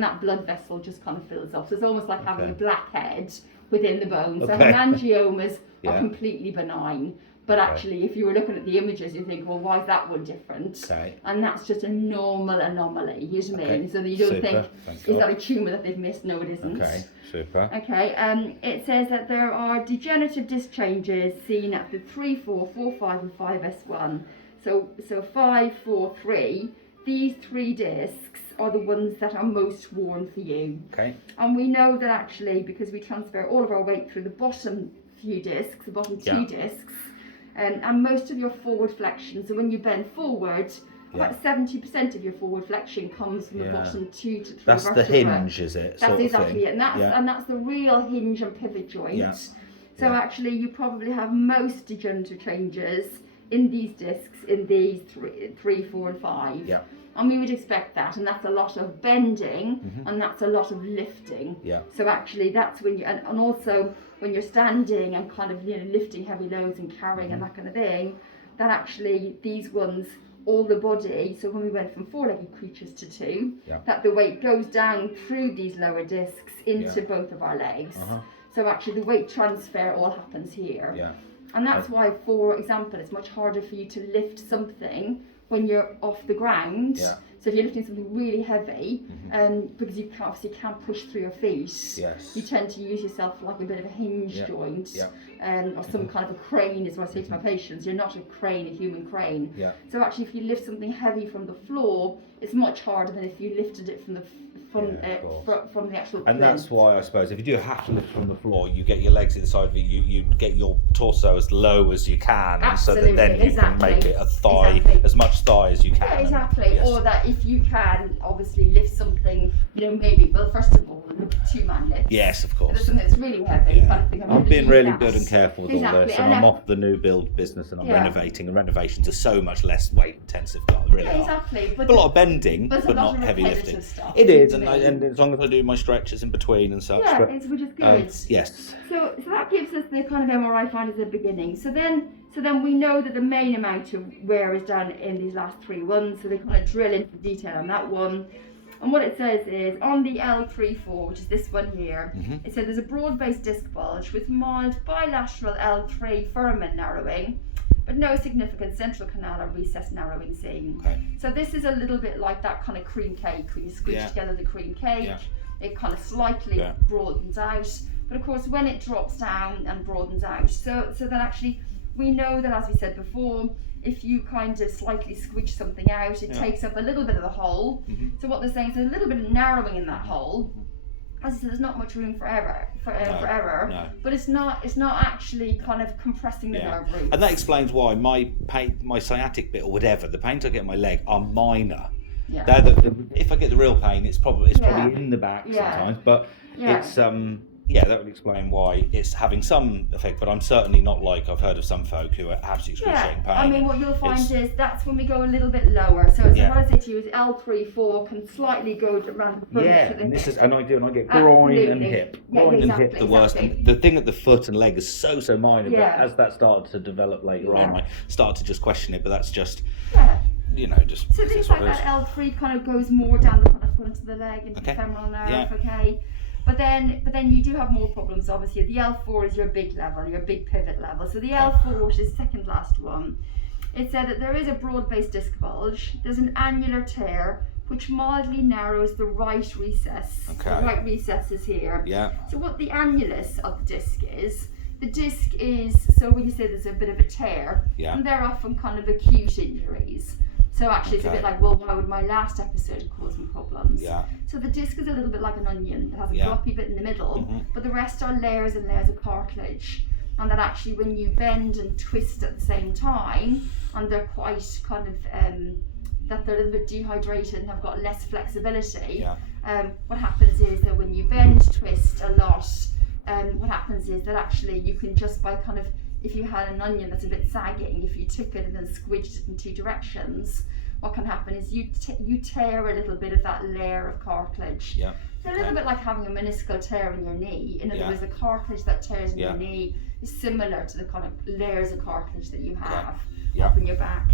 that blood vessel just kind of fills up. So it's almost like having a blackhead within the bone. So Okay. hemangiomas are completely benign. But actually, if you were looking at the images, you think, well, why is that one different? Okay. And that's just a normal anomaly, you know what I mean? So that you don't think, is that a tumour that they've missed? No, it isn't. Okay, super. Okay, it says that there are degenerative disc changes seen at the 3, 4, 4, 5 and 5S1. So 5, 4, 3, these 3 discs are the ones that are most worn for you. Okay. And we know that actually, because we transfer all of our weight through the bottom few discs, the bottom 2 discs, and most of your forward flexion, so when you bend forward, about 70% of your forward flexion comes from the bottom 2 to 3 That's vertebrae. the hinge, is it? That's exactly it, and that's the real hinge and pivot joint. Yeah. So actually, you probably have most degenerative changes in these discs, in these 3, 4 and 5. Yeah. And we would expect that, and that's a lot of bending, and that's a lot of lifting. Yeah. So actually, that's when you, and also when you're standing and kind of, you know, lifting heavy loads and carrying and that kind of thing, that actually these ones, all the body, so when we went from 4-legged creatures to 2, that the weight goes down through these lower discs into both of our legs. So actually the weight transfer all happens here. Yeah. And that's why, for example, it's much harder for you to lift something when you're off the ground. Yeah. So if you're lifting something really heavy, because you obviously can't push through your feet, you tend to use yourself like a bit of a hinge joint, or some kind of a crane is what I say to my patients. You're not a crane, a human crane. So actually, if you lift something heavy from the floor, it's much harder than if you lifted it from the from the actual And plinth. that's why I suppose if you do have to lift from the floor, you get your legs inside of it, you get your torso as low as you can, Absolutely, so that then you can make it a thigh, as much thigh as you can. Yeah, exactly. Or that if you can obviously lift something, you know, maybe, well, first of all, 2-man lifts. Yes, of course. If there's something that's really heavy, kind of thing, I'm being really good and careful with all this, and I'm off the new build business, and I'm renovating, and renovations are so much less weight intensive. Really exactly. But a lot of bending, but not heavy lifting. Stuff, it is, and as long as I do my stretches in between and such. Yeah, which is good. Yes. So that gives us the kind of MRI findings at the beginning. So then we know that the main amount of wear is done in these last 3 ones. So they kind of drill into detail on that one. And what it says is, on the L3-4, which is this one here, it said there's a broad-based disc bulge with mild bilateral L3 foramen narrowing, but no significant central canal or recess narrowing seen. So this is a little bit like that kind of cream cake, when you squeeze together the cream cake, it kind of slightly broadens out, but of course when it drops down and broadens out, so then actually we know that, as we said before, if you kind of slightly squidge something out, it takes up a little bit of the hole. So what they're saying is there's a little bit of narrowing in that hole. As I said, there's not much room for error, but it's not actually kind of compressing the nerve roots. And that explains why my pain, my sciatic bit or whatever, the pains I get in my leg are minor. If I get the real pain, it's probably in the back sometimes, but it's that would explain why it's having some effect, but I'm certainly not like I've heard of some folk who are absolutely excruciating pain. I mean, what you'll find is that's when we go a little bit lower. So what I say to you is L3-4 can slightly go around the front. And I get groin and hip. Groin and hip the worst. And the thing at the foot and leg is so minor, but as that started to develop later on, I started to just question it, but that's just... You know, just... So things like that L3 kind of goes more down the kind of front of the leg into the femoral nerve, But then you do have more problems, obviously. The L4 is your big level, your big pivot level. So the L4, which is the second last one, it said that there is a broad-based disc bulge. There's an annular tear, which mildly narrows the right recess. The right recess is here. So what the annulus of the disc is, the disc is, so when you say there's a bit of a tear, and they're often kind of acute injuries. So actually it's a bit like, well, why would my last episode cause me problems? So the disc is a little bit like an onion. It has a floppy bit in the middle, but the rest are layers and layers of cartilage. And that actually when you bend and twist at the same time, and they're quite kind of, that they're a little bit dehydrated and have got less flexibility, what happens is that when you bend, twist a lot, what happens is that actually you can just by kind of, if you had an onion that's a bit sagging, if you took it and then squidged it in 2 directions, what can happen is you tear a little bit of that layer of cartilage. So a little bit like having a meniscal tear in your knee. In other words, the cartilage that tears in your knee is similar to the kind of layers of cartilage that you have up in your back.